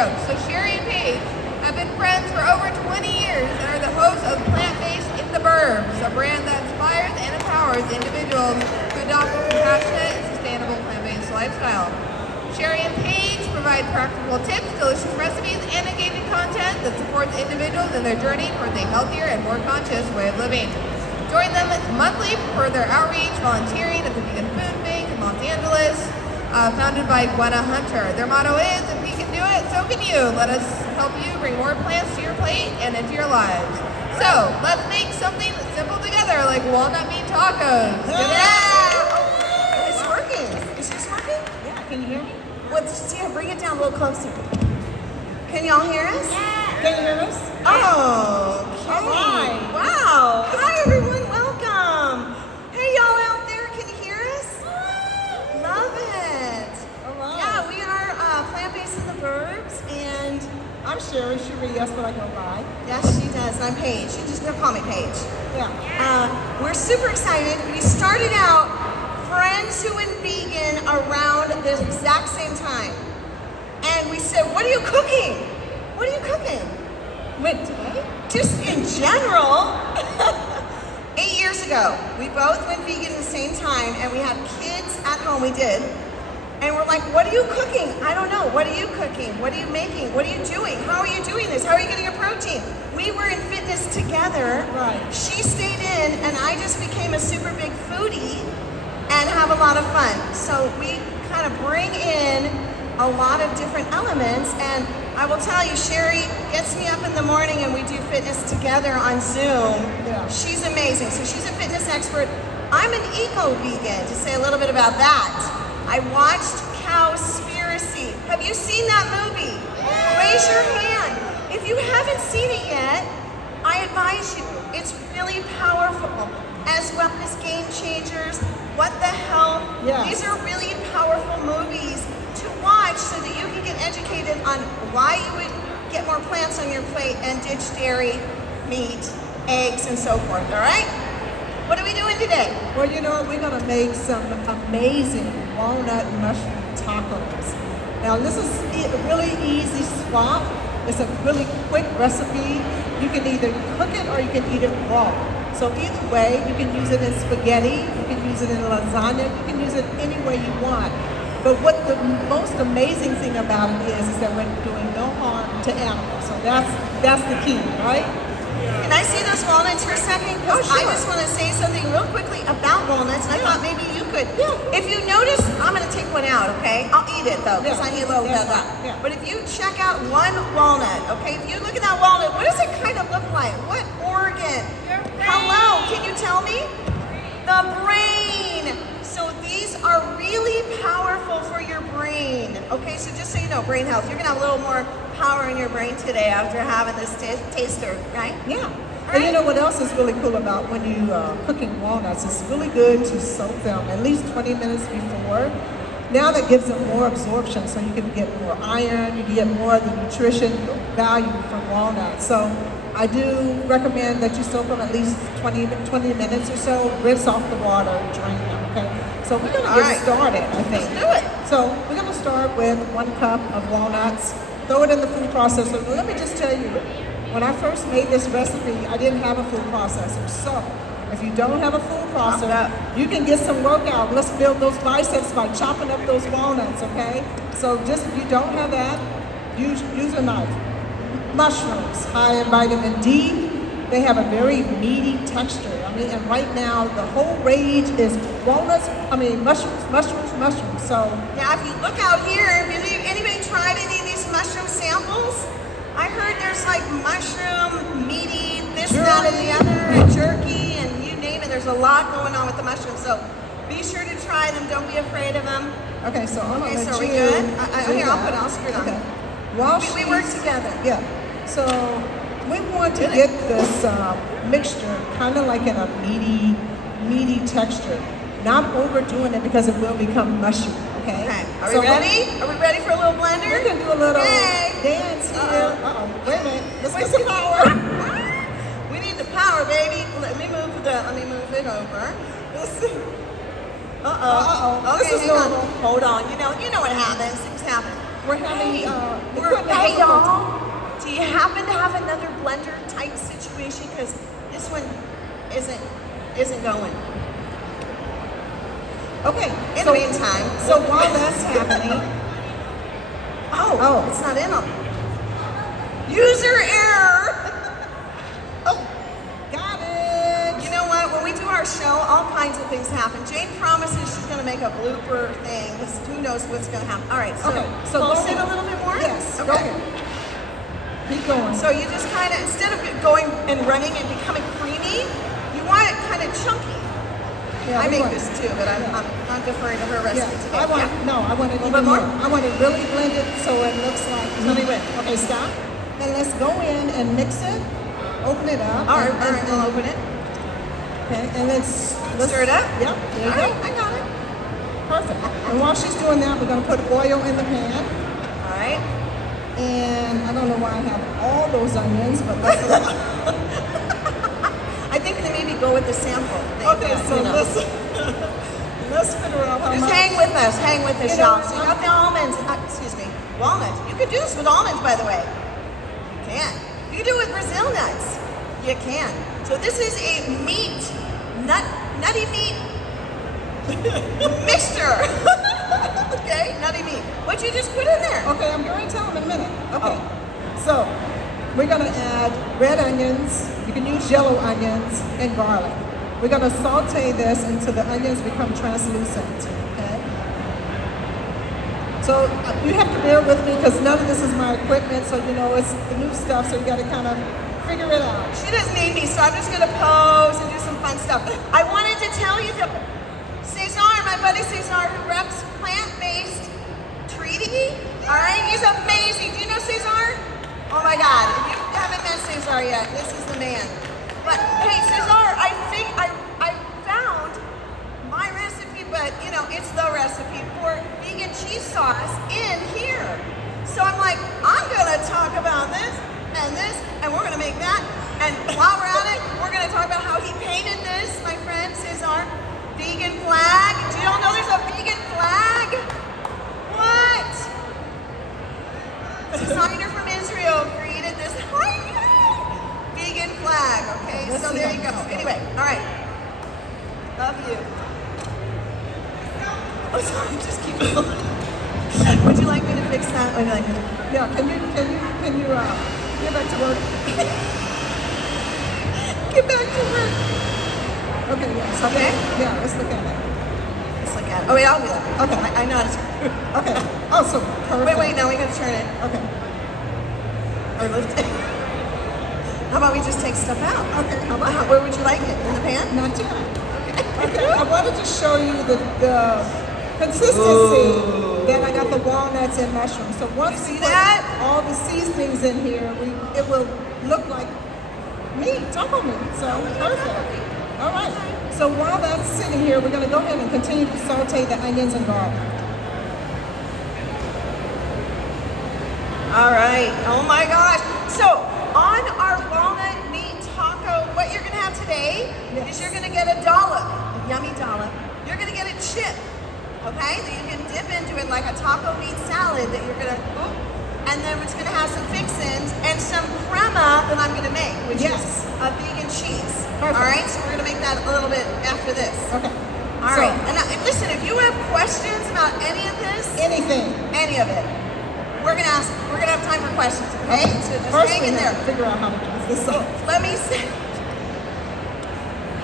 approach. So Sherry and Paige have been friends for over 20 years and are the hosts of Plant-Based in the Burbs, a brand that inspires and empowers individuals to adopt a compassionate and sustainable plant-based lifestyle. Sherry and Paige provide practical tips, delicious recipes, and engaging content that supports individuals in their journey towards a healthier and more conscious way of living. Join them monthly for their outreach, volunteering at the Vegan Food Bank in Los Angeles, founded by Gwenna Hunter. Their motto is, if we can do it, so can you. Let us help you bring more plants to your plate and into your lives. So, let's make something simple together, like walnut meat tacos. Yeah! It's working. Is this working? Yeah, can you hear me? Let's see, bring it down a little closer. Can y'all hear us? Yeah. Can you hear us? Oh, okay. All right. Wow. Hi, everyone. Welcome. Hey, y'all out there. Can you hear us? Love it. All right. Yeah, we are Plant-Based in the Burbs, and I'm Sherry. Sherry, yes, but I go by. yes, she does. And I'm Paige. You just don't call me Paige. Yeah. We're super excited. We started out friends who went vegan around the exact same time. And we said, what are you cooking? What are you cooking? Wait, today? Just in general. 8 years ago, we both went vegan at the same time, and we had kids at home. We did. And we're like, what are you cooking? I don't know. What are you cooking? What are you making? What are you doing? How are you doing this? How are you getting your protein? We were in fitness together. Right. She stayed in, and I just became a super big foodie and have a lot of fun. So we kind of bring in a lot of different elements, and I will tell you, Sherry gets me up in the morning and we do fitness together on Zoom. Yeah. She's amazing. So she's a fitness expert. I'm an eco-vegan, to say a little bit about that. I watched Cowspiracy. Have you seen that movie? Raise your hand. If you haven't seen it yet, I advise you. It's really powerful, as well as Game Changers. What the hell? Yeah. These are really powerful movies to watch so that you can get educated on why you would get more plants on your plate and ditch dairy, meat, eggs, and so forth, all right? What are we doing today? Well, you know what? We're going to make some amazing walnut mushroom tacos. Now, this is a really easy swap. It's a really quick recipe. You can either cook it or you can eat it raw. So either way, you can use it in spaghetti, you can use it in lasagna, you can use it any way you want. But what the most amazing thing about it is that we're doing no harm to animals. So that's the key, right? Can I see those walnuts for a second? Because I just want to say something real quickly about walnuts, and I thought maybe you could. Yeah. If you notice, I'm going to take one out, okay? I'll eat it, though, because I need a little bit of that. Yeah. But if you check out one walnut, okay? If you look at that walnut, what does it kind of look like? What organ? Hello, can you tell me? The brain. So these are really powerful for your brain. Okay, so just so you know, brain health. You're going to have a little more power in your brain today after having this taster, right? Yeah. And you know what else is really cool about when you cooking walnuts? It's really good to soak them at least 20 minutes before. Now that gives them more absorption, so you can get more iron, you can get more of the nutrition value from walnuts. So I do recommend that you soak them at least 20 minutes or so, rinse off the water, drain them, okay? So we're gonna get started, I think. Let's do it. So we're gonna start with 1 cup of walnuts, throw it in the food processor. Let me just tell you, when I first made this recipe, I didn't have a food processor. So if you don't have a food processor, you can get some workout. Let's build those biceps by chopping up those walnuts, okay? So just if you don't have that, use a knife. Mushrooms, high in vitamin D. They have a very meaty texture. I mean, and right now the whole rage is mushrooms. So Now, if you look out here, anybody tried any of these mushroom samples? I heard there's like mushroom, meaty, this, that, and the other, and jerky, and you name it. There's a lot going on with the mushrooms. So be sure to try them. Don't be afraid of them. okay, so I'm gonna Okay, so let are we you good? do Here, that. I'll screw it on. Okay. While We work she's- together. Yeah. So we want to get this mixture kind of like in a meaty texture. Not overdoing it because it will become mushy. Okay. Okay. Are So we ready? Are we ready for a little blender? We're gonna do a little Yay. dance here. Wait a minute. Let's Wait. get some power. We need the power, baby. Let me move it over. Okay, This is hang on. normal. Hold on. You know what happens. Things happen. We're having Hey, equipment Hey y'all, do you happen to have another blender type situation? Because this one isn't going. Okay. In the meantime, So while that's happening, oh, it's not in them. User error. oh, got it. You know what? When we do our show, all kinds of things happen. Jane promises she's going to make a blooper thing, because who knows what's going to happen. All right, so, so pulse go it a ahead. little bit more? Yes, Okay. go ahead. Keep going. So you just kind of, instead of it going and running and becoming creamy, you want it kind of chunky. Yeah, I we make want- this too, but I'm deferring to her recipe today. I want it little even bit more? more. I want it really blended so it looks like. Tell me when. Okay, stop. And let's go in and mix it. Open it up. All right, and I'll open it. Okay, and let's Stir it up? Yep, there you All go. right, I got it. Perfect. And while she's doing that, we're going to put oil in the pan. All right. And I don't know why I have all those onions, but let's. I think they maybe go with the sample. Okay, so let's figure out how Just much. hang with us, You y'all. know, So you got the almonds, excuse me, walnuts. You could do this with almonds, by the way. You can. You can do it with Brazil nuts. You can. So this is a nutty meat mixture. Okay, nutty meat. What'd you just put in there? Okay, I'm going to tell them in a minute. Okay, so we're going to add red onions. You can use yellow onions and garlic. We're going to saute this until the onions become translucent. Okay. So you have to bear with me because none of this is my equipment. So you know it's the new stuff. So you got to kind of figure it out. She doesn't need me, so I'm just gonna pose and do some fun stuff. I wanted to tell you that Cesar, my buddy Cesar, who reps plant-based treaty, all right, he's amazing. Do you know Cesar? Oh my God, if you haven't met Cesar yet, this is the man. But hey, Cesar, I think I found my recipe, but you know, it's the recipe for vegan cheese sauce in here. So I'm like, I'm gonna talk about this, and we're gonna make that. And while we're at it, we're gonna talk about how he painted this, my friend Cesar. Vegan flag. Do you all know there's a vegan flag? What? Designer from Israel created this vegan flag, okay? So there you go. Anyway, all right. Love you. Oh, sorry, just keep going. Would you like me to fix that? Would you like me to? Yeah. Can you get back to work? Get back to work. Okay. Yes. Okay. Yeah. Let's look at it. Let's look at it. Oh, wait, I'll do that. Okay. I know how to turn it. Okay. Oh, so perfect. Wait, now we gotta turn it. Okay. Or lift it. How about we just take stuff out? Okay. How about Where would you like it? In the pan? not too hot? Okay. I wanted to show you the consistency that I got the walnuts and mushrooms. So once You we see put that? all the seasonings in here, it will look like meat, taco meat. So perfect. All right. So while that's sitting here, we're going to go ahead and continue to saute the onions and garlic. All right. Oh my gosh. So on our walnut meat taco, what you're gonna have today is you're gonna get a dollop, a yummy dollop. You're gonna get a chip, okay? That you can dip into it like a taco meat salad that you're gonna, and then it's gonna have some fixins and some crema that I'm gonna make, which is a vegan cheese. Perfect. All right. So we're gonna make that a little bit after this. Okay. All right. And listen, if you have questions about any of this, Anything. any of it, we're gonna have time for questions, okay? So just First hang we in have there. to figure out how to do this. So, Let me see.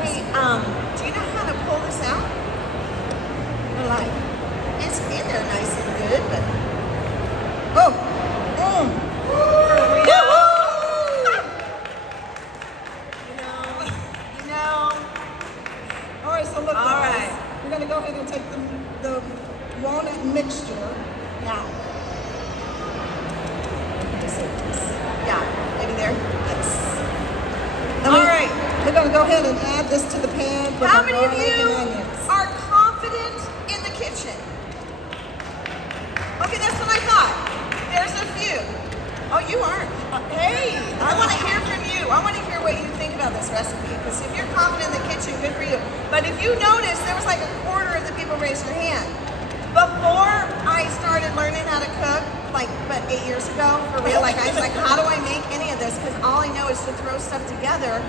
Hey, do you know how to pull this out? Or like, it's in there nice and good, but for real? You know. all right, so look, All guys, right. we're going to go ahead and take the walnut mixture now. Yeah, maybe there. Yes. And All right. We're going to go ahead and add this to the pan with How the many of garlic you and onions. are confident in the kitchen? Okay, that's what I thought. There's a few. Oh, you aren't. Hey, I want to hear from you. I want to hear what you think about this recipe. Because if you're confident in the kitchen, good for you. But if you notice, there was like a quarter of the people raised their hand. Before I started learning how to cook, like, but 8 years ago, for real. Like, I was like, how do I make any of this? Because all I know is to throw stuff together.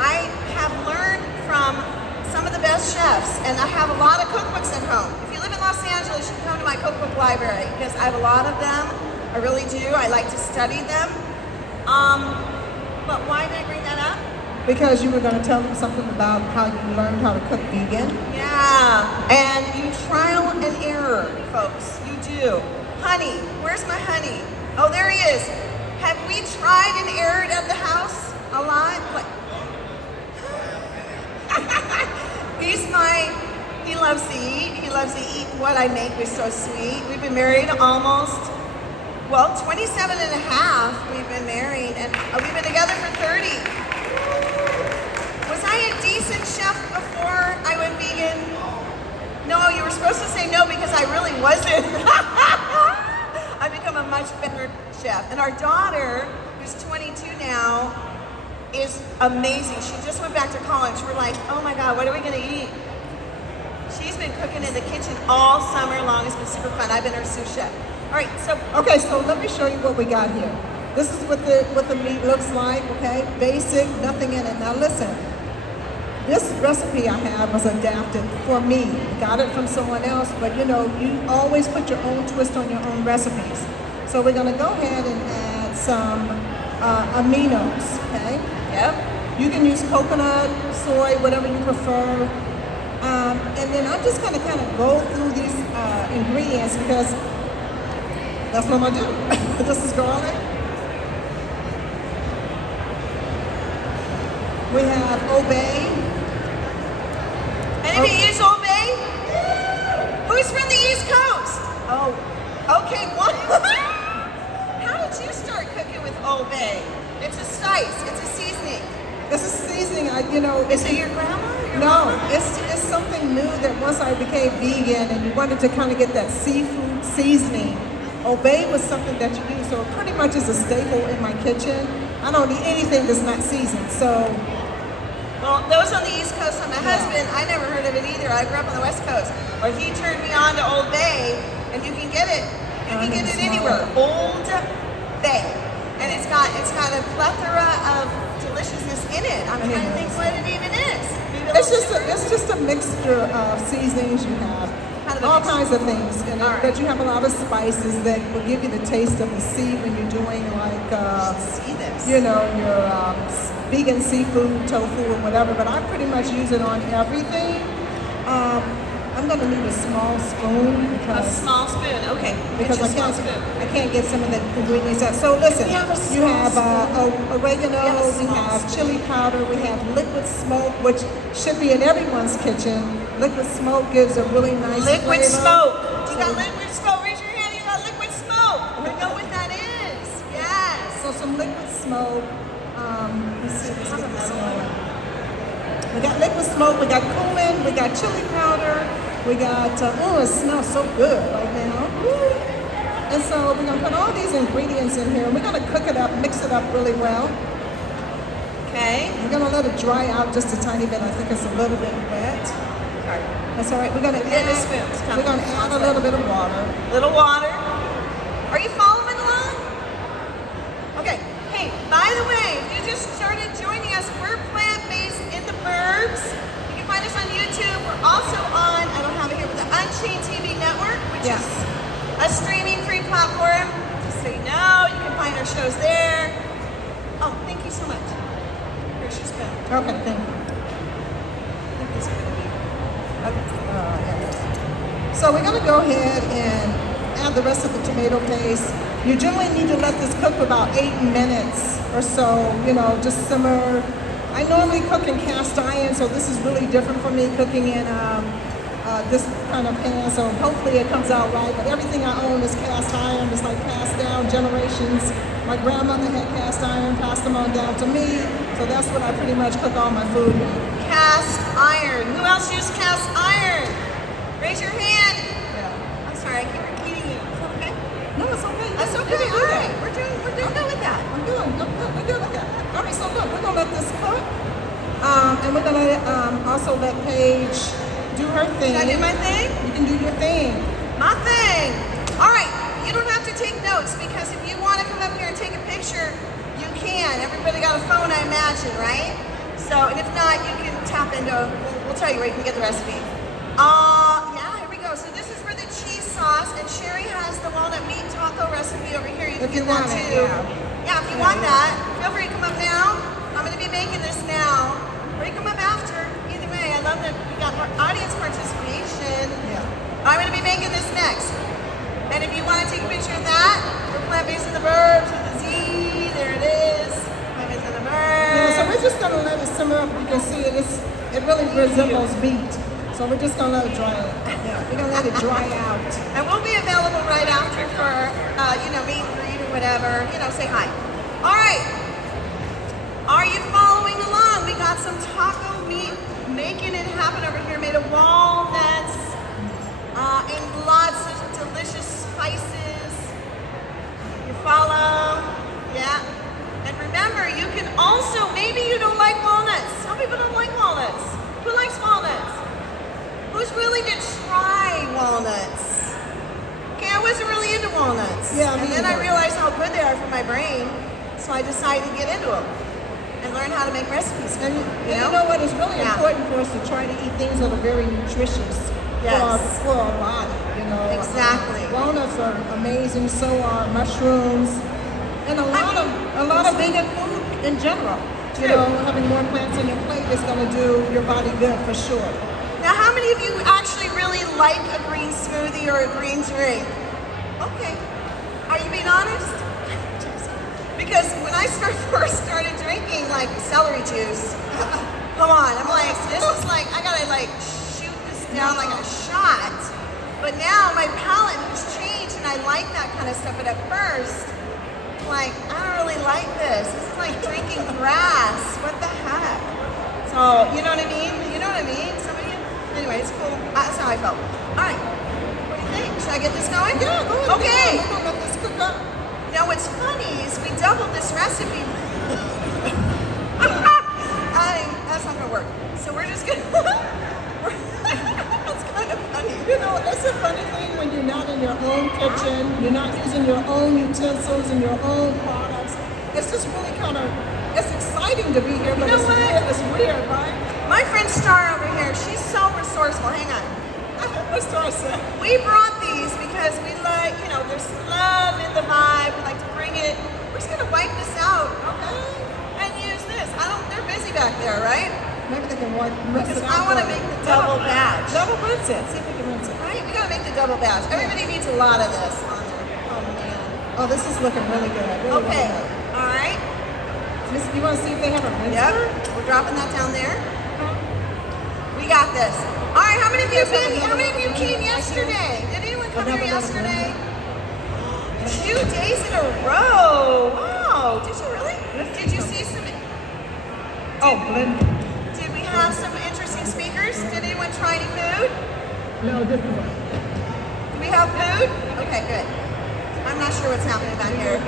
I have learned from some of the best chefs, and I have a lot of cookbooks at home. If you live in Los Angeles, you should come to my cookbook library, because I have a lot of them. I really do. I like to study them. But why did I bring that up? Because you were going to tell them something about how you learned how to cook vegan. Yeah, and you trial and error, folks. You do. Honey, where's my honey? Oh, there he is. Have we tried and errored at the house a lot? Like, he loves to eat. He loves to eat what I make is so sweet. We've been married almost, 27 and a half we've been married, and we've been together for 30. Was I a decent chef before I went vegan? No, you were supposed to say no because I really wasn't. I've become a much better chef. And our daughter, who's 22 now, is amazing. She just went back to college. We're like, oh my God, what are we gonna eat? She's been cooking in the kitchen all summer long. It's been super fun. I've been her sous chef. All right, so. Okay, so let me show you what we got here. This is what the meat looks like, okay? Basic, nothing in it. Now listen, this recipe I have was adapted for me. Got it from someone else, but you know, you always put your own twist on your own recipes. So we're gonna go ahead and add some aminos, okay? Yep. You can use coconut, soy, whatever you prefer. And then I'm just gonna kind of go through these ingredients because that's what I'm gonna do. This is garlic. We have obey. Anybody use Old Bay? Who's from the East Coast? Oh, okay, what? How did you start cooking with Old Bay? It's a spice, it's a seasoning. This is seasoning, Is it your grandma? No, it's something new that once I became vegan and you wanted to kind of get that seafood seasoning, obey was something that you use, so it pretty much is a staple in my kitchen. I don't eat anything that's not seasoned, so. Well, those on the East Coast, my husband, I never heard of it either. I grew up on the West Coast. But he turned me on to Old Bay, and you can get it. You can get it anywhere. Old Bay. And it's got a plethora of deliciousness in it. I'm trying to think what it even is. It's just a mixture of seasonings. You have all kinds of things in it, but you have a lot of spices that will give you the taste of the sea when you're doing like, you know, your vegan seafood, tofu, or whatever. But I pretty much use it on everything. I'm gonna need a small spoon because a small spoon, okay. Because I can't get some of the ingredients out. So listen, you have oregano, we have chili powder, we have liquid smoke, which should be in everyone's kitchen. Liquid smoke gives a really nice liquid flavor. Smoke. You got liquid smoke. Raise your hand. You got liquid smoke. I know what that is. Yes. So some liquid smoke. Let's see. Let's get this going. We got liquid smoke. We got cumin. We got chili powder. We got. It smells so good right now. Woo. And so we're gonna put all these ingredients in here. We're gonna cook it up, mix it up really well. Okay. We're gonna let it dry out just a tiny bit. I think it's a little bit wet. That's all right. We're gonna add a little bit of water. Little water. Are you following along? Okay. Hey, by the way, if you just started joining us, we're plant-based in the burbs. You can find us on YouTube. We're also on, I don't have it here, but the Unchained TV network, which is a streaming free platform. Just so you know, you can find our shows there. Oh, thank you so much. Here's your spoon. Okay, thank you. I think this is gonna be. So we're going to go ahead and add the rest of the tomato paste. You generally need to let this cook for about 8 minutes or so, you know, just simmer. I normally cook in cast iron, so this is really different for me cooking in this kind of pan, so hopefully it comes out right. But everything I own is cast iron. It's like passed down generations. My grandmother had cast iron, passed them on down to me, so that's what I pretty much cook all my food with. Cast iron. Who else used cast iron? Raise your hand. Yeah. I'm sorry, I keep repeating you. Is that okay? No, it's okay. That's okay. All right. We're doing good with that. We're good with that. All right, so look, we're gonna let this cook, and we're gonna also let Paige do her thing. Can I do my thing? You can do your thing. My thing. All right. you don't have to take notes, because if you want to come up here and take a picture, you can. Everybody got a phone, I imagine, right? So, and if not, you can tap into, we'll tell you where you can get the recipe. Yeah, here we go. So this is for the cheese sauce, and Sherry has the walnut meat taco recipe over here. You can get that too. Yeah, if you want that, feel free to come up now. I'm going to be making this now. Or you come up after. Either way, I love that we got more audience participation. Yeah. I'm going to be making this next. And if you want to take a picture of that, we're plant-based in the burbs with the Z. There it is. Plant-based in the burbs. Yeah, so we're just going to let it simmer up. You can see it. It really resembles meat. So we're just going to let it dry out. Yeah, we're going to let it dry out. And we'll be available right after for, meet and greet or whatever. Say hi. All right. Are you following along? We got some taco meat making it happen over here, made of walnuts and lots of delicious spices. You follow? Yeah. And remember, you can also, maybe you don't like walnuts. Some people don't like walnuts. Who likes walnuts? Who's willing to try walnuts? Okay, I wasn't really into walnuts. Yeah, and then I realized how good they are for my brain, so I decided to get into them and learn how to make recipes. And you know what? It's really important for us to try to eat things that are very nutritious for our body. Exactly. Walnuts are amazing. So are mushrooms, and a lot of vegan food in general. True. Having more plants on your plate is going to do your body good for sure. Now, how many of you actually really like a green smoothie or a green drink? Okay. Are you being honest? Because when I first started drinking like celery juice, come on, I'm like, this is like, I gotta like shoot this down like a shot. But now my palate has changed and I like that kind of stuff. But at first, like, I don't really like this. This is like drinking grass. What the heck? So, you know what I mean? Anyway, it's cool. That's how I felt. All right. What do you think? Should I get this going? Yeah, go ahead. Okay. We're going to let this cook up. Now, what's funny is we doubled this recipe. That's not going to work. So we're just going to... That's kind of funny. It's a funny thing when you're not in your own kitchen, you're not using your own utensils and your own products. It's just really it's exciting to be here, but it's weird, right? My friend Star over here, she's so resourceful. Hang on. What's Star say? We brought these because we like, there's love in the vibe. We like to bring it. We're just going to wipe this out, okay? And use this. They're busy back there, right? Maybe they can rinse it out. I want to make the double batch. Double rinse it. See if we can rinse it. Right? We got to make the double batch. Everybody needs a lot of this on there. Oh, man. Oh, this is looking really good. Okay. All right. You want to see if they have a rinser? Yep. We're dropping that down there. We got this. All right, how many of you came yesterday? Did anyone come here yesterday? 2 days in a row. Wow. Did you really? Did you see some? Blend. Did we have some interesting speakers? Did anyone try any food? No, different one. Do we have food? Okay, good. I'm not sure what's happening back here.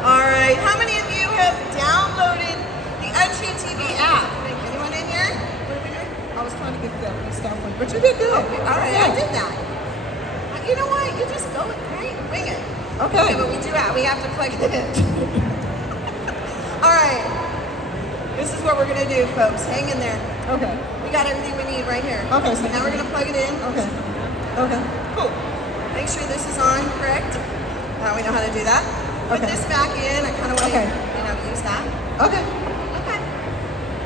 All right. How many of you have downloaded the Unchained TV app? Anyone in here? What are we doing? I was trying to get that stuff on, but you did good. Okay, all right, I did that. You know what? You just go right, wing it. Okay. But we have to plug it in. All right. This is what we're gonna do, folks. Hang in there. Okay. We got everything we need right here. Okay. So now we're gonna plug it in. Okay. Okay. Cool. Make sure this is on correct. Now we know how to do that. Put this back in. I kind of want to use that. Okay. Okay.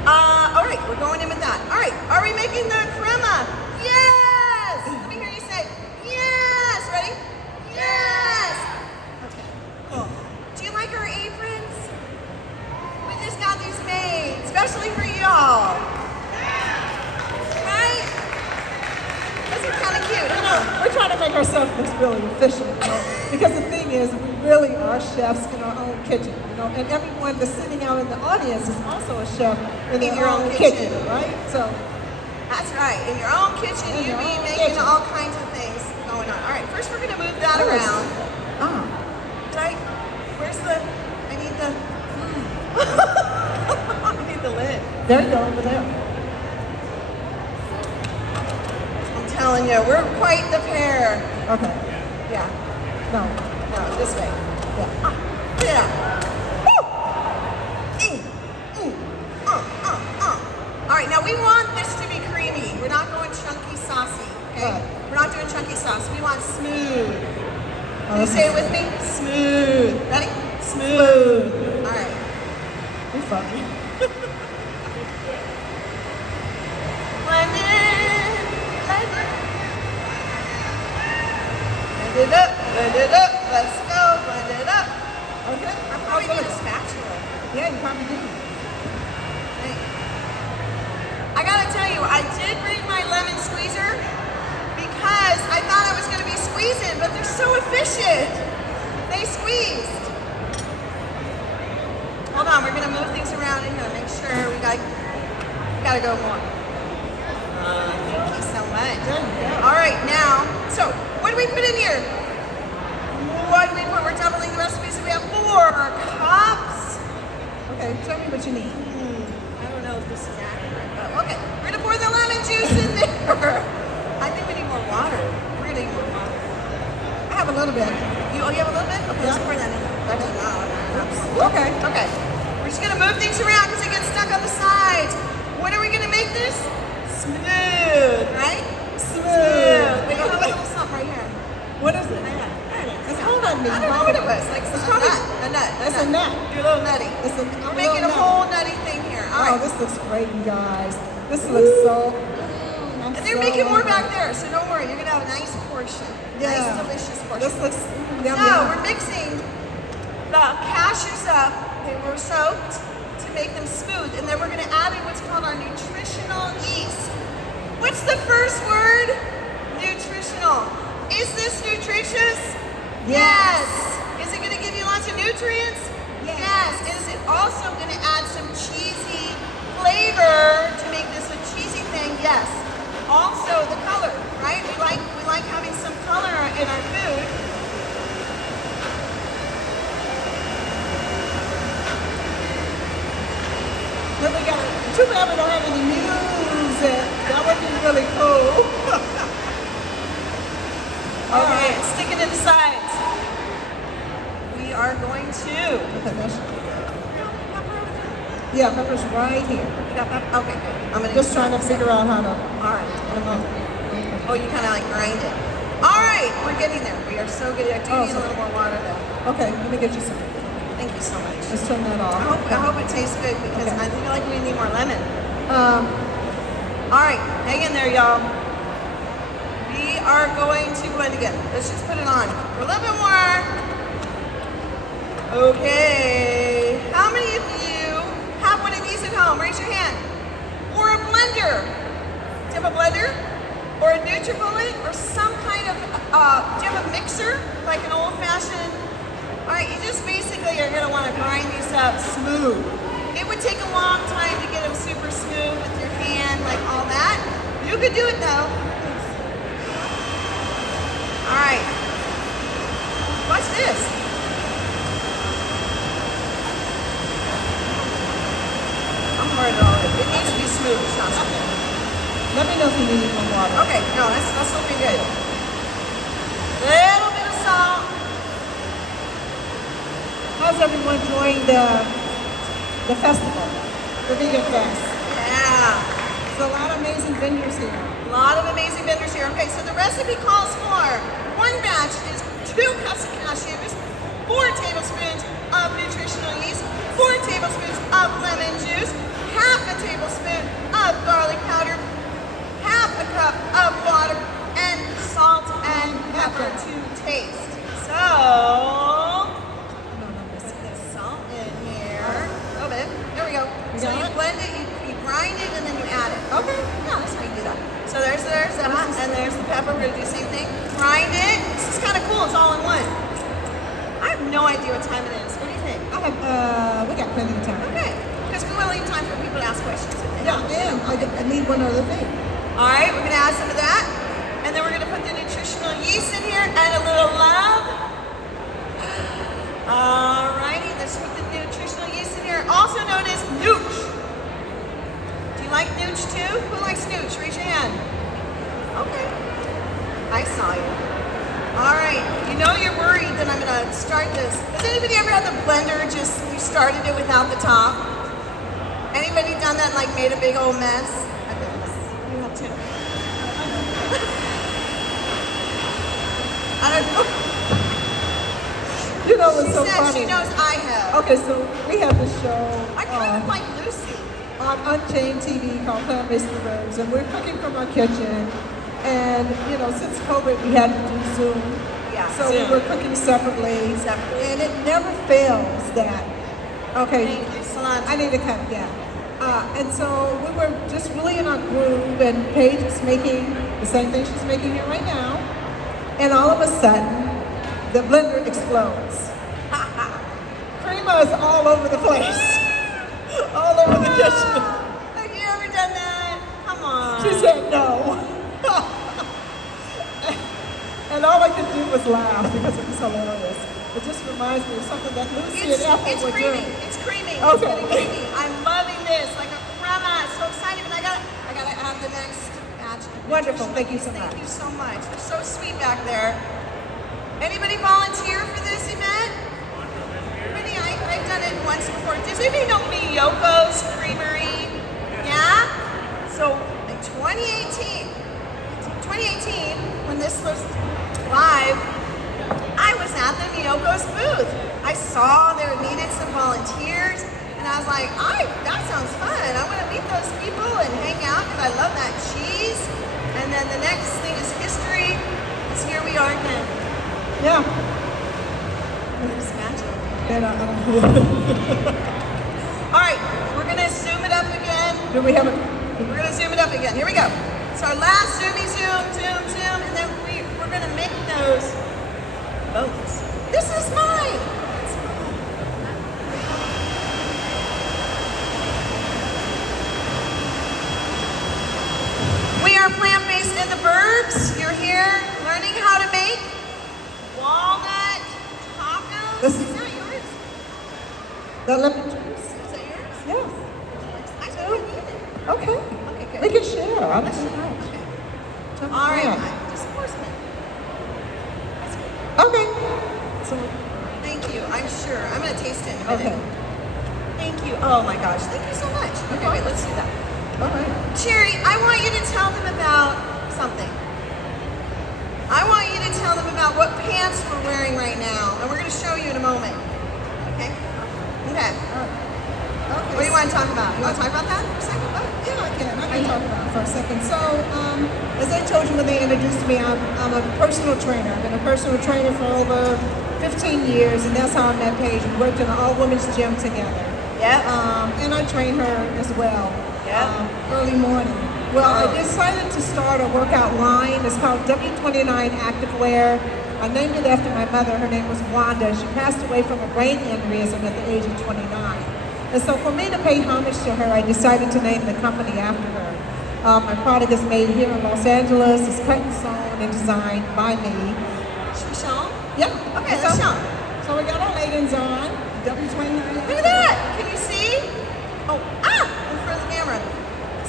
All right, we're going in with that. All right, are we making the crema? Yes! Let me hear you say, yes! Ready? Yes! Okay, cool. Do you like our aprons? We just got these made, especially for y'all. Right? Those are kind of cute. We're trying to make ourselves look really efficient, because the thing is, we really are chefs in our own kitchen, and everyone that's sitting out in the audience is also a chef in their own kitchen, right? So that's right. In your own kitchen, you be making all kinds of things going on. All right, first we're gonna move that around. Right? Where's I need the. I need the lid. There you go, over there. I'm telling you, we're quite the pair. Okay. No. No, this way. Yeah. Put it out. Woo! All right, now we want this to be creamy. We're not going chunky saucy, okay? Right. We're not doing chunky sauce. We want smooth. Oh, Can you this say is- it with me? Smooth. Ready? Smooth. All right. You're funny. Blend it. Blend it. Blend it up. Blend it up. Let's go. Blend it up. Okay. I probably need a spatula. Yeah, you probably do. Right. I gotta tell you, I did bring my lemon squeezer because I thought I was gonna be squeezing, but they're so efficient. They squeezed. Hold on, we're gonna move things around in here. Make sure we gotta go more. Thank you so much. There you go. All right, now, so what do we put in here? What do we put? We're doubling the recipe, so we have 4 cups. Okay, tell me what you need. I don't know if this is accurate, but okay. We're gonna pour the lemon juice in there. I think we need more water. We're gonna need more water. I have a little bit. You have a little bit? Okay, let's Yeah. pour that in. Actually, no, no. Okay. Okay. We're just gonna move things around because it gets stuck on the sides. When are we gonna make this? Smooth, right? Smooth. We have a little something right here. What is it? There it is. It's hold on me. I don't know what it was. Like It's a probably- nut. A nut. It's a nut. You're a little nutty. It's a We're making a little whole nutty thing here. All Oh, right. this looks great, you guys. This looks so. I'm And they're so making more hungry. back there, so don't worry. You're gonna have a nice portion. Yeah. Nice, delicious portion. This looks yummy. So we're mixing the cashews up. They were soaked to make them smooth, and then we're going to add in what's called our nutritional yeast. What's the first word? Nutritional. Is this nutritious? Yes. Is it going to give you lots of nutrients? Yes. Is it also going to add some cheesy flavor to make this a cheesy thing? Yes. Also the color, right? We like having some color in our food. Then we got too bad we don't have any music. That would be really cool. All Okay, right. stick it to the sides. We are going to. Yeah, pepper's right here. Okay, good. I'm gonna Just trying to figure out how to. All right. Oh, you kind of like grind it. All right, we're getting there. We are so good. I do need a little more water though. Okay, let me get you some. Thank you so much. Let's turn that off. I hope it tastes good because Okay. I feel like we need more lemon. Um, All right, hang in there, y'all. We are going to blend again. Let's just put it on for a little bit more. Okay. How many of you have one of these at home? Raise your hand. Or a blender. Do you have a blender? Or a NutriBullet? Or some kind of, do you have a mixer? Like an old-fashioned? All right, you just basically are gonna wanna grind these up smooth. It would take a long time to get them super smooth with your hand, like all that. You could do it though. All right. Watch this. I'm hard at all. It needs to be smooth. It's not smooth. let me know if you need more water. Okay, no, that's looking good. Little bit of salt. How's everyone enjoying the festival, the Vegan Fest? Yeah. There's a lot of amazing vendors here. A lot of amazing vendors here. Okay, so the recipe calls for 1 batch is 2 cups of cashews, 4 tablespoons of nutritional yeast, 4 tablespoons of lemon juice, half a tablespoon of garlic powder, half a cup of water, and salt and pepper to taste. So, put this salt in here. A little bit. There we go. So got you it? blend it, you grind it, and then you add it. Okay. Yeah, that's how you do that. So there's that, and there's the pepper. We're gonna do the same thing. Grind it. This is kind of cool. It's all in one. I have no idea what time it is. What do you think? We got plenty of time. Okay, because we want to leave time for people to ask questions. if they Yeah, have. and I need one other thing. All right, we're gonna add some of that, and then we're gonna put the nutritional yeast in here and a little love. All righty, let's put the nutritional yeast in here, also known as nooch. Do you like nooch too? Who likes nooch? Raise your hand. Okay, I saw you. All right, you know you're worried start this. Has anybody ever had the blender just, you started it without the top? Anybody done that and like made a big old mess? I did this. You have too. I don't know. You know what's She so said funny? she knows I have. Okay, so we have this show I kind of like Lucy. on Unchained TV called Plant-Based in the Burbs, and we're cooking from our kitchen. And you know, since COVID, we had to do Zoom. Yeah, So Zoom. we were cooking separately. And it never fails that. Okay. Thank you, cilantro. I need to cut, yeah. And so we were just really in our groove, and Paige is making the same thing she's making here right now. And all of a sudden, the blender explodes. Crema is all over the place. All over the kitchen. Have you ever done that? Come on. She said no. And all I could do was laugh because it was hilarious. It just reminds me of something that Lucy and Ethel It's were creamy. doing. It's creamy. Okay. It's getting creamy. I'm loving this. Like a crema. So excited. And I gotta add the next batch. Wonderful. Thank you so much. Thank you so much. They're so sweet back there. Anybody volunteer for this event? Anybody? I've done it once before. Does anybody know Miyoko's Creamery? Yeah? So in 2018, when this was live, I was at the Miyoko's booth. I saw there needed some volunteers, and I was like, that sounds fun. I want to meet those people and hang out because I love that cheese. And then the next thing is history. Because here we are again. Yeah. It's magic. And, All right, we're gonna zoom it up again. do we have it? We're gonna zoom it up again. Here we go. So our last zoomy zoom, and then we're gonna make those boats. This is mine. It's mine. We are plant-based in the burbs. You're here learning how to make walnut tacos. This Is is- that yours? The lemon juice? Is that yours? Yes. I don't need it. Okay. Okay, good. We can share. I'm Let's too share. much. Okay. All right, just pour some in. Okay. So, Thank you. I'm sure. I'm gonna taste it in a minute. okay. Thank you. Oh my gosh. Thank you so much. Okay, wait. Let's do that. All right. Cherry, I want you to tell them about something. I want you to tell them about what pants we're wearing right now, and we're gonna show you in a moment. Okay? Okay. Okay. What do you want to talk about? You want to talk about that for a second? Yeah, I can. I can talk about it for a second. So, as I told you when they introduced me, I'm a personal trainer. I've been a personal trainer for over 15 years, and that's how I met Paige. We worked in an all-women's gym together. Yep. And I train her as well. Yep. Early morning. Well, I decided to start a workout line. It's called W29 Activewear. I named it after my mother. Her name was Wanda. She passed away from a brain aneurysm at the age of 29. And so for me to pay homage to her, I decided to name the company after her. My product is made here in Los Angeles. It's cut and sewn and designed by me. Should we show them? Yeah. Okay, let's show 'em. So we got our leggings on. W29. Look at that. Can you see? Oh, in front of the camera.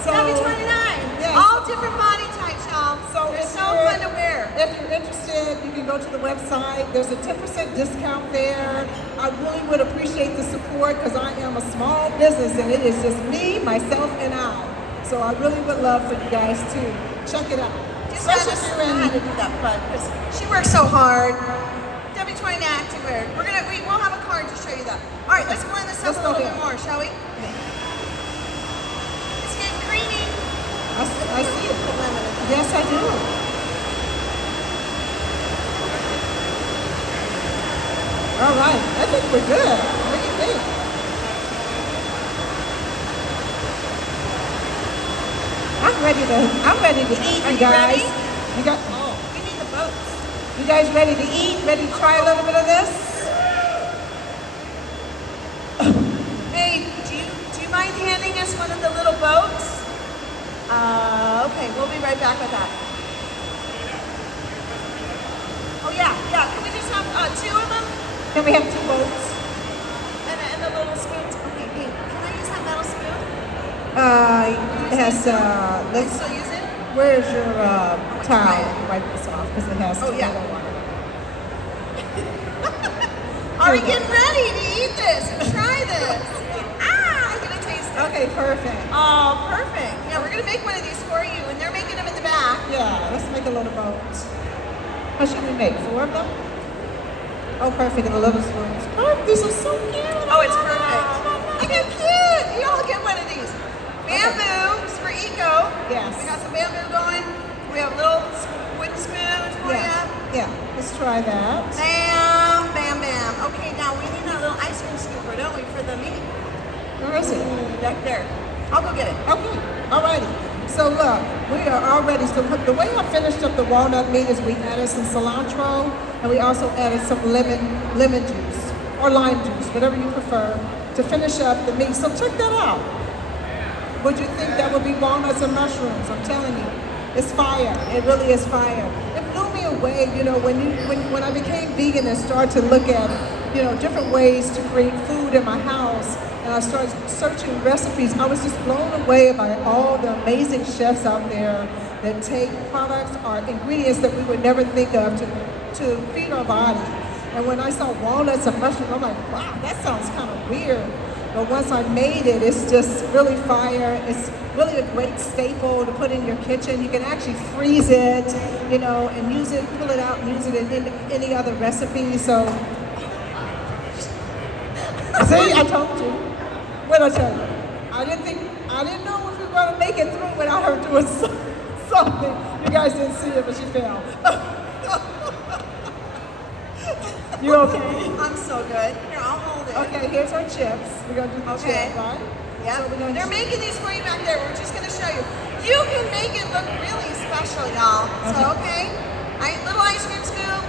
So, W29. yes. All different body types, y'all. So They're if so you're- fun to wear. If you're interested, you can go to the website. There's a 10% discount there. I really would appreciate the support because I am a small business and it is just me, myself, and I. So I really would love for you guys to check it out. Just had Especially to if you're in- to do that fun because she works so hard. W29 Activewear. We'll have a card to show you that. All right, let's blend this up Let's a go little here. bit more, shall we? It's getting creamy. I see it. Put lemon in it. Yes, I do. All right. I think we're good. What do you think? I'm ready to eat, Are you you guys. ready? You got, We need the boats. you guys ready to eat? Ready to try a little bit of this? Hey, do you mind handing us one of the little boats? Okay, we'll be right back with that. Oh yeah. Can we just have two of them? Can we have 2 boats? And the little spoons. Okay, hey, can I use that metal spoon? It has, I let's, still use it? where's your try towel? it. Wipe this off because it has Oh, yeah. tomato on it. Are we getting ready to eat this and try this? I'm gonna taste it. Okay, perfect. Oh, perfect. Yeah, we're gonna make one of these for you, and they're making them in the back. Yeah, let's make a little boat. How should we make? 4 of them? Oh, perfect, in a little spoons. Oh, these are so cute. Oh, it's perfect. Look how cute. You all get one of these. Bamboo is for eco. Yes. We got some bamboo going. We have little wooden spoons for you. Yeah, let's try that. Bam, bam, bam. Okay, now we need that little ice cream scooper, don't we, for the meat? Where is it? Back there. I'll go get it. Okay, alrighty. So look, we are already, so the way I finished up the walnut meat is we added some cilantro and we also added some lemon juice or lime juice, whatever you prefer, to finish up the meat. So check that out. Would you think that would be walnuts and mushrooms? I'm telling you, it's fire. It really is fire. It blew me away, you know, when I became vegan and started to look at, you know, different ways to create food in my house. And I started searching recipes. I was just blown away by all the amazing chefs out there that take products or ingredients that we would never think of to feed our body. And when I saw walnuts and mushrooms, I'm like, wow, that sounds kind of weird. But once I made it, it's just really fire. It's really a great staple to put in your kitchen. You can actually freeze it, you know, and use it, pull it out and use it in any other recipe. So, see, I told you. What did I tell you? I didn't know if we were going to make it through without her doing something. You guys didn't see it, but she fell. You okay? I'm so good. Here, I'll hold it. Okay, here's our chips. We're going to do the chips, right? Yeah. So They're making these for you back there. We're just going to show you. You can make it look really special, y'all. So, okay. Little ice cream scoop.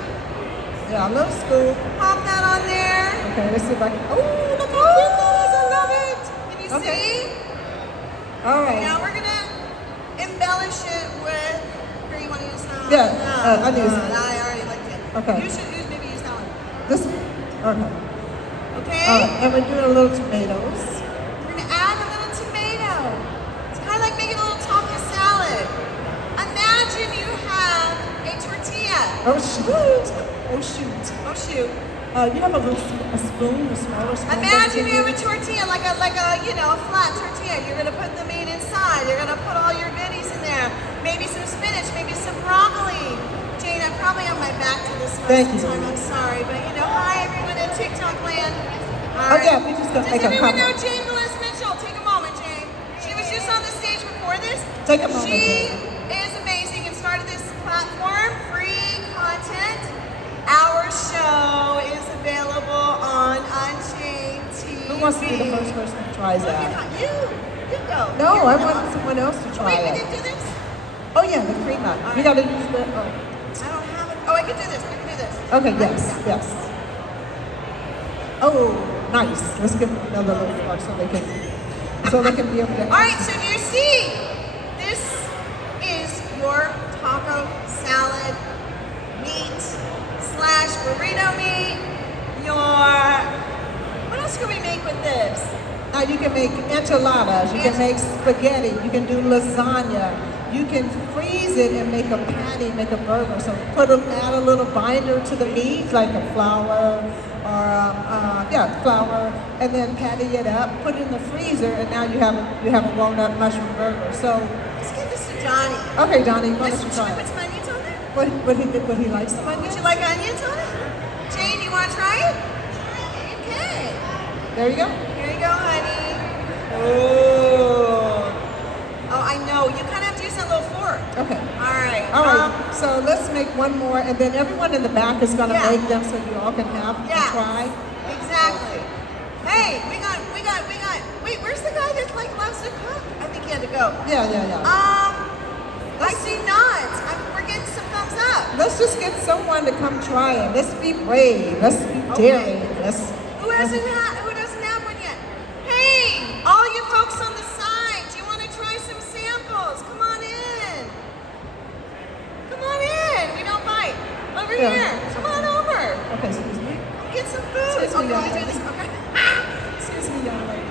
Yeah, a little scoop. Pop that on there. Okay, let's see if I can. Oh, look how cute that is. I love it. Can you Okay. see? All right. Now we're going to embellish it with. Here, you want to use that? Yeah, I use it. I already liked it. Okay. You should maybe use that one. This one? Okay. Okay? And we're doing a little tomatoes. We're going to add a little tomato. It's kind of like making a little taco salad. Imagine you have a tortilla. Oh, shoot. Oh, shoot. Oh, shoot. You have a spoon, a smaller spoon. Imagine you have a tortilla, like a flat tortilla. You're gonna put the meat inside. You're gonna put all your goodies in there. Maybe some spinach, maybe some broccoli. Jane, I probably have my back to this most Thank of the you. time. I'm sorry, but you know, hi everyone in TikTok land. Oh, yeah, we just gonna Does make a everyone couple. know Jane Willis Mitchell? Take a moment, Jane. She was just on the stage before this. Take a moment, She Jane. is amazing and started this platform, free content. Our show is available on Unchained TV. Who wants to be the first person who tries Look that? at you. You go. No, You're I the want boss. someone else to try Wait, we it. didn't do this? Oh, yeah, the cream nut. You gotta use the. Oh. I don't have it. Oh, I can do this. I can do this. Okay, yes. Oh, nice. Let's give them another little spark so they can be able to. All right, so do you see? This is your taco salad meat / burrito meat. What else can we make with this? Now you can make enchiladas, you can make spaghetti, you can do lasagna, you can freeze it and make a patty, make a burger. So add a little binder to the meat, like a flour or flour, and then patty it up, put it in the freezer, and now you have a walnut mushroom burger. So Let's give this to Johnny. okay, Donnie, why don't Should you we try put it? some onions on there? What he likes the Would onions? you like onions on it? Jane, you want to try it? Okay. There you go. Here you go, honey. Oh, I know. You kind of have to use that little fork. Okay. All right. All right, so let's make one more, and then everyone in the back is going to Yeah. make them so you all can have a try. Exactly. Hey, we got. Wait, where's the guy that loves to cook? I think he had to go. Yeah. I see nods. We're getting some thumbs up. Let's just get someone to come try it. Let's be brave. Let's be daring. Who doesn't have one yet? Hey, all you folks on the side, do you want to try some samples? Come on in. Come on in. We don't bite. Over here. Come on over. Okay, excuse me. Get some food. Excuse me, you want young to do lady. this? Okay. Excuse me, young lady.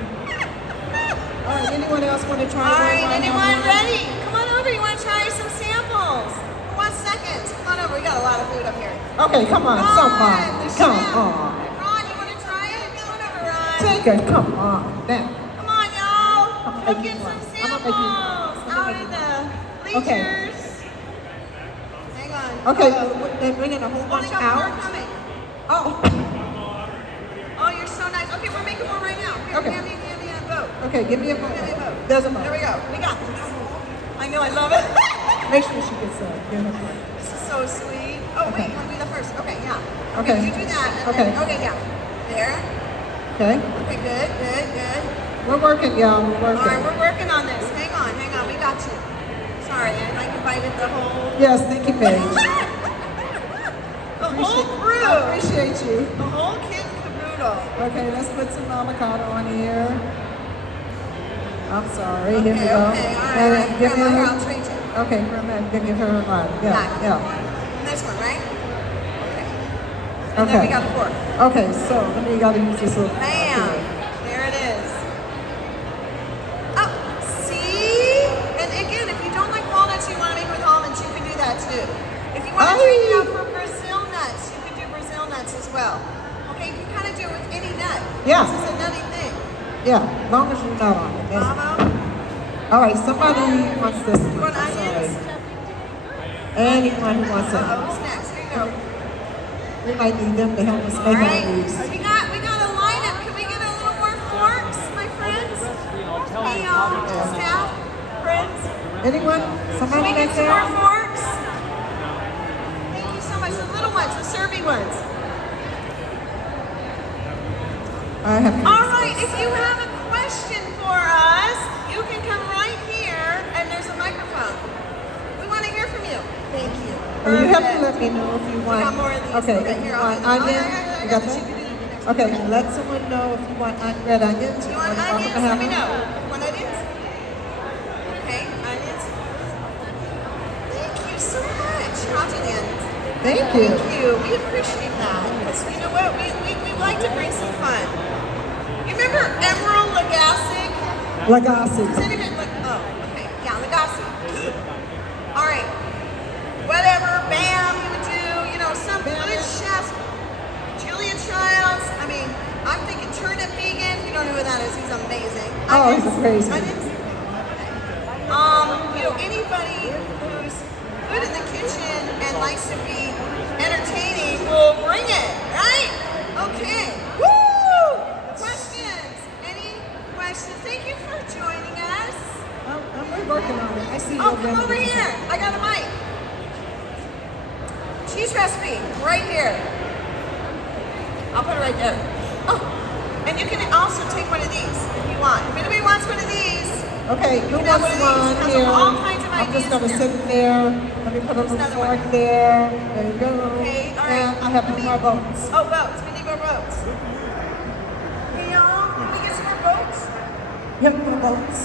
All right, anyone else want to try All one? right, while I anyone have one? ready? Come on over. You want to try some samples? Who wants seconds? Come on over. We got a lot of food up here. Okay, come on, Ron, someone. the Come chef. on. Ron, you want Okay, come on. Now. Come on, y'all. I'm Go gonna get make you some one. I'm samples gonna make you one. out in the Okay. bleachers. Hang on. Okay, they're bringing a whole Only bunch got more out. coming. Oh, Oh, you're so nice. Okay, we're making more right now. Here, Okay. give me a vote. okay, give me a Give me a moment. vote. There's a There we moment. go. We got this. I know, I love it. Make sure she gets up. Give her one. This is so sweet. Oh, Okay. wait, you want to do that first? Okay, yeah. Okay. You do that. And Okay. Then, okay, yeah. There. Okay, Okay, good. we're working, y'all. We're All right, working. we're working on this. Hang on. We got you. Sorry, I like invited the whole... Yes, thank you, Paige. the whole crew. I appreciate you. The whole kit and caboodle. Okay, let's put some avocado on here. I'm sorry. Here we Okay, go. okay, all And right. give me Grandma, here, her. I'll trade you. Okay, Grandma, give her a line. Yeah, And this one, right? Okay. And then we Okay. got a fork. Okay, so let me gotta use this little. Bam! There it is. Oh, see? And again, if you don't like walnuts, you want to make with almonds, you can do that too. If you want to trade it out for Brazil nuts, you can do Brazil nuts as well. Okay, you can kind of do it with any nut. Yeah. This is a nutty thing. Yeah, as long as you're not on it. That's- Bravo. All right, somebody wants this You one. want I'm sorry. onions? Anyone who wants it. Who's next? Here you go. We might need them to help us All make all right. these. We got a lineup. Can we get a little more forks, my friends? Hey, y'all, staff, friends. Anyone? Can Somebody we back get some more there? forks? Thank you so much. The little ones, the serving ones. I have. All right. If you have a question for us, you can come right here, and there's a microphone. We want to hear from you. Thank you. Well, you have to Perfect. let me know if you want. got more of these. Okay, Okay, if here, you I'll want do them. onion, I you got got this. that? You can do the next Okay, one. let someone know if you want red onions. You want Are onions? gonna Let have me them? know. Want onions? Okay, onions. Thank you so much. Onions. Thank you. Thank you. We appreciate that. Because you know what? We like to bring some fun. You remember Emerald Lagasse? Lagasse. Does anybody look? Oh, okay. Yeah, Lagasse. All right. Whatever, Bam, you would do, some good chefs. Julia Childs. I mean, I'm thinking turnip vegan. You don't know who that is. He's amazing. Oh, he's crazy. Onions. Anybody who's good in the kitchen and likes to be entertaining will bring it, right? Okay. Woo! Questions? Any questions? Thank you for joining us. We're working on it. I see Oh, your come over grandma. here. I got a mic. Cheese recipe, right here. I'll put it right there. Oh, and you can also take one of these if you want. If anybody wants one of these, Okay, who can have wants one of these. one It has here? all kinds of I'm just ideas gonna in sit there. Let me put a little another fork one. there. There you go. Okay, all right. And I have two more votes. Oh, votes. We need more votes. Hey, y'all. Can we get some more votes? You have more votes?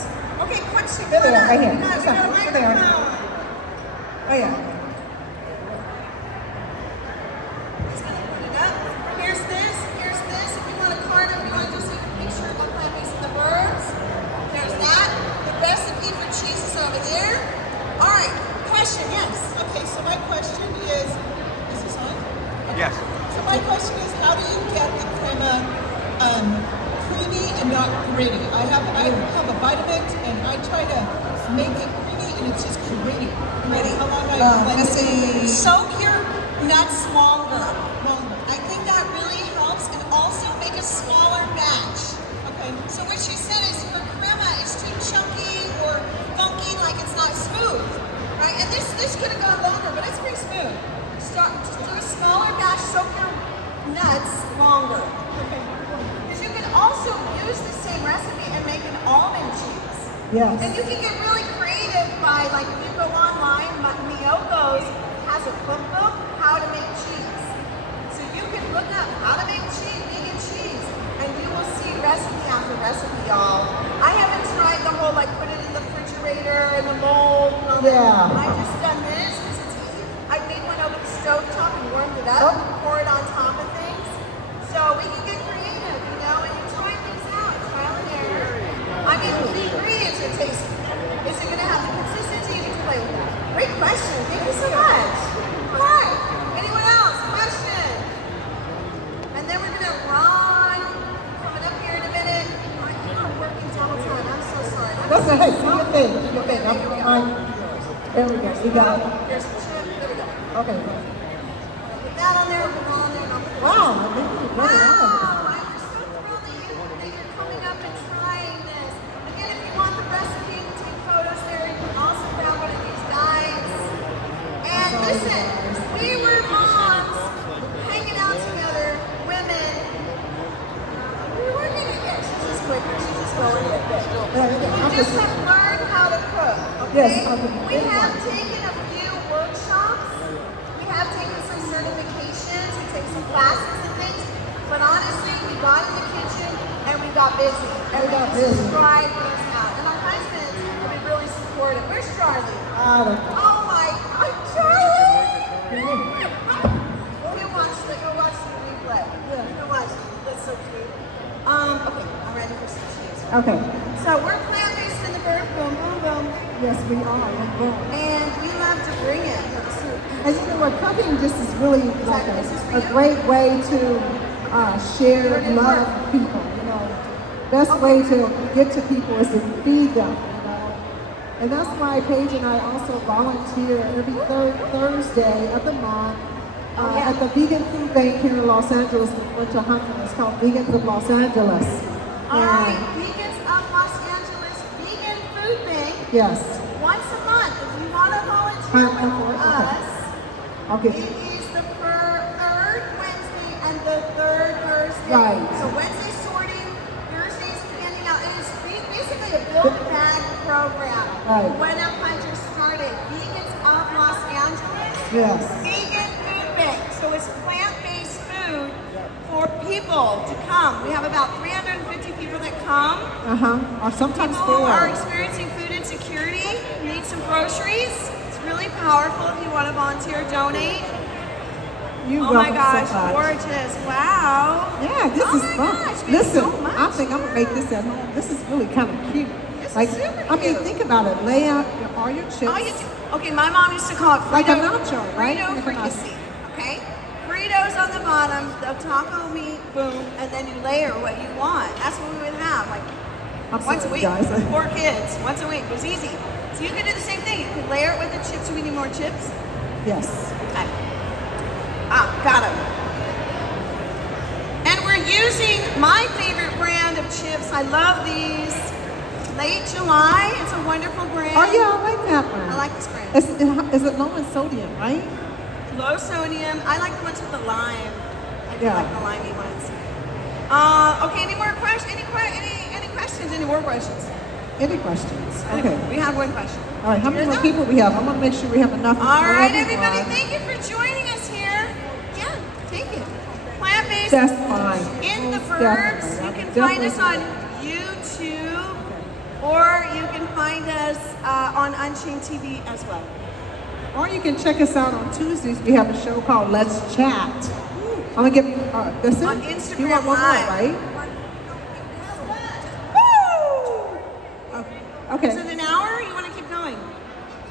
Okay, question. There they Come on are, up. right here. You guys, we got a There they are. microphone. Oh yeah. He's gonna put it up. Here's this. If you want a card, if you want to just take a picture of plant-based in the birds. There's that. The recipe for cheese is over there. All right. Question, yes. Okay, so my question is this on? Yes. So my question is, how do you get the crema creamy and not gritty? I have a Vitamix and I try to make it creamy and it's just gritty. Gritty. How long Let's see. Soak your nuts longer. Longer. I think that really helps, and also make a smaller batch. Okay. So what she said is her crema is too chunky or funky, like it's not smooth, right? And this could have gone longer, but it's pretty smooth. Start to do a smaller batch, soak your nuts longer. Okay. Because you can also use the same recipe and make an almond cheese. Yes. And you can get really creative by, like, if you go online, Miyoko's has a cookbook, how to make cheese. So you can look up how to make cheese, vegan cheese, and you will see recipe after recipe, y'all. I haven't tried the whole, like, put it in the refrigerator and the mold. Yeah. I just done this because it's easy. I made one over the stovetop and warmed it up, pour it on top of things. So we can get creative, and you try things out, trial and error. I mean, the ingredients are tasty. Is it going to have the consistency? You need to play with that. Great question. Thank you so much. All right. Anyone else? Question? And then we're going to Ron coming up here in a minute. say, hey, do your thing, do your thing. There we go, we got it. There's the chip. There we go. Okay. Put that on there, put that on there. And I'll put Wow, this. I think you did Wow, it. I'm just so thrilled that you're coming up and trying this. Again, if you want the recipe to take photos there, you can also grab one of these guides. And listen, we were moms hanging out together, women. We weren't gonna get, she's just quicker, she's just going with it. We just have learned how to cook, okay? Yes, okay. We have taken a few workshops. We have taken some certifications, we take some classes and things, but honestly, we got in the kitchen and we got busy. And we just tried things out. And our husbands have been really supportive. Where's Charlie? Oh my God, Charlie! We'll watch the replay. We'll watch. That's so cute. Okay, I'm ready for some cheese. Okay. So we're plant-based in the bird, boom, boom, boom. Yes, we are. Boom. And we love to bring it for the soup. And you know what, cooking just is really like a great way to share love with people, you know. Best way to get to people is to feed them, you know. And that's why Paige and I also volunteer every third Thursday of the month at the Vegan Food Bank here in Los Angeles with Winter Hunting. It's called Vegans of Los Angeles. All right, Vegans of Los Angeles Vegan Food Bank. Yes. Once a month, if you want to volunteer with us, Okay. it is the third Wednesday and the third Thursday. Right. So Wednesday sorting, Thursday's handing out. It is basically a build bag program. Right. When a hunter started, Vegans of Los Angeles. Yes. Vegan Food Bank. So it's plant-based food for people to come. We have about 350 people that come. Or sometimes People are 4. experiencing food insecurity, need some groceries. It's really powerful if you want to volunteer, donate. You Oh my welcome gosh, so much. gorgeous. Wow. Yeah, this Oh is my fun. gosh, we have Listen, so much. I think I'm gonna make this at home. This is really kind of cute. This is Like, super I mean, cute. think about it. Lay out all your chips. Oh, okay, my mom used to call it Frito, Like a nacho, right? Frito Like a nacho. fricassee. Okay? Fritos on the bottom, the taco meat, boom, and then you layer what you want. That's what we would have, like I'm once a sorry, week. guys. 4 kids, once a week. It was easy. So you could do the same thing. You could layer it with the chips. Do we need more chips? Yes. Okay. Got them. And we're using my favorite brand of chips. I love these. Late July. It's a wonderful brand. Oh yeah, I like that one. I like this brand. Is it low in sodium, right? Low sodium. I like the ones with the lime. I do Yeah. like the limey ones. Okay, any more questions? Any questions? Any more questions? Any questions? Okay. We have one question. All right. How many more people we have? I want to make sure we have enough. All for right, everyone. everybody, thank you for joining us here. Yeah, take it. Plant-based That's fine. in the Most Burbs. definitely. You can Definitely. find us on YouTube, or you can find us on Unchained TV as well. Or you can check us out on Tuesdays. We have a show called Let's Chat. I'm gonna give you this is On You Instagram want one Live. more, right? Okay. Is it an hour? Or you want to keep going?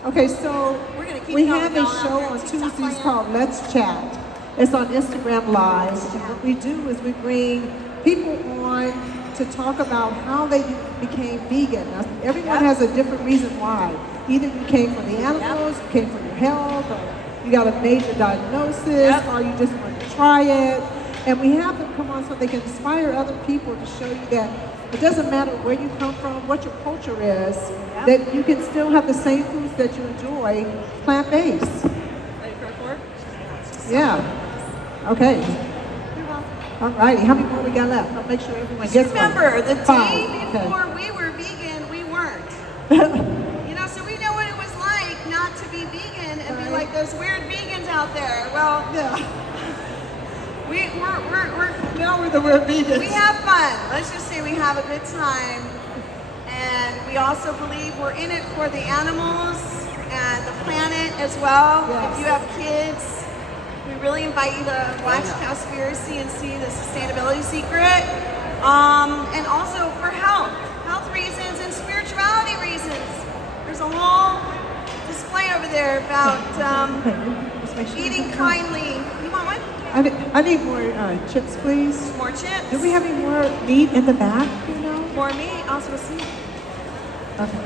Okay, so We're gonna keep we going have a down show after on TikTok Tuesdays land. called Let's Chat. It's on Instagram Live. And what we do is we bring people on to talk about how they became vegan. Now, everyone has a different reason why. Either you came for the animals, you came for your health, or you got a major diagnosis, or you just want to try it. And we have them come on so they can inspire other people to show you that it doesn't matter where you come from, what your culture is, that you can still have the same foods that you enjoy, plant-based. Ready for a fork? Yeah. Okay. All righty. How many more we got left? I'll make sure everyone gets one. Remember, the Five. day Okay. before we were vegan, we weren't. You know, so we know what it was like not to be vegan and be like those weird vegans out there. Well, Yeah. we're Now we're the weird vegans. we have fun. Let's just say we have a good time. And we also believe we're in it for the animals and the planet as well. Yes. If you have kids, we really invite you to watch Cowspiracy and see the sustainability secret. And also for health reasons and spirituality reasons. There's a whole display over there about Let's make sure we eating get one. kindly. You want one? I need more chips, please. More chips? Do we have any more meat in the back, you know? More meat? Also a soup. Okay.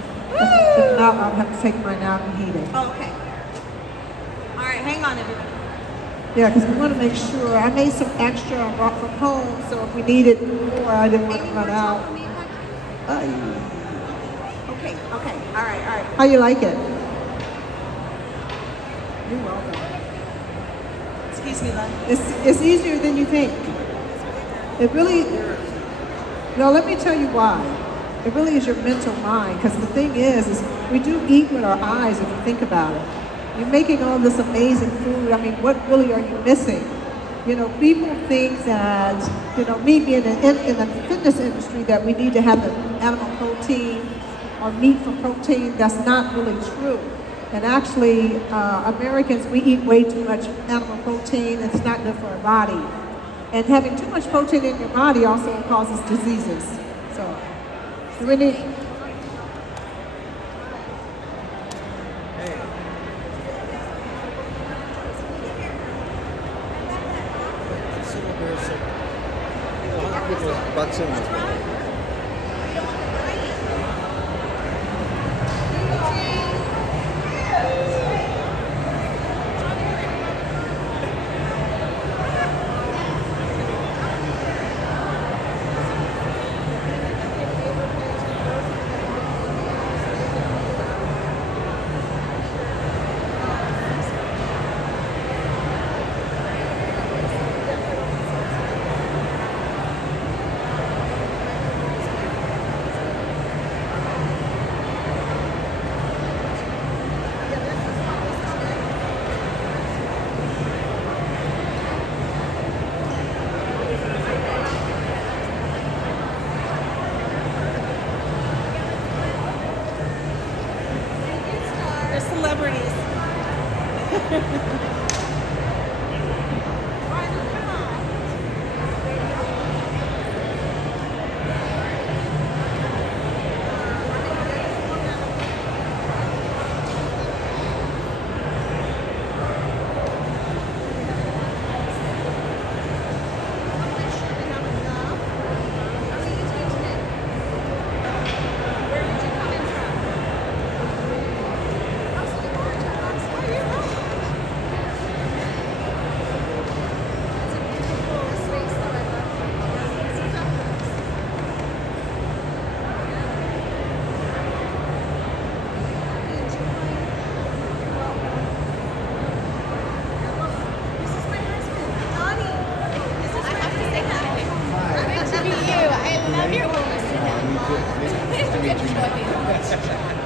If not, I'll have to take mine out and heat it. Okay. All right, hang on, everybody. Yeah, because we want to make sure. I made some extra I brought from home, so if we needed more, I didn't want to run out. Okay, okay, all right, all right. How you like it? You're welcome. Excuse me, love. It's easier than you think. It really, no, let me tell you why. It really is your mental mind, because the thing is we do eat with our eyes if you think about it. You're making all this amazing food. I mean, what really are you missing? You know, people think that, you know, me being in the fitness industry, that we need to have the animal protein or meat for protein. That's not really true. And actually, Americans, we eat way too much animal protein. It's not good for our body. And having too much protein in your body also causes diseases. So, we need... Bucks in this one. They're celebrities. Nice to meet you.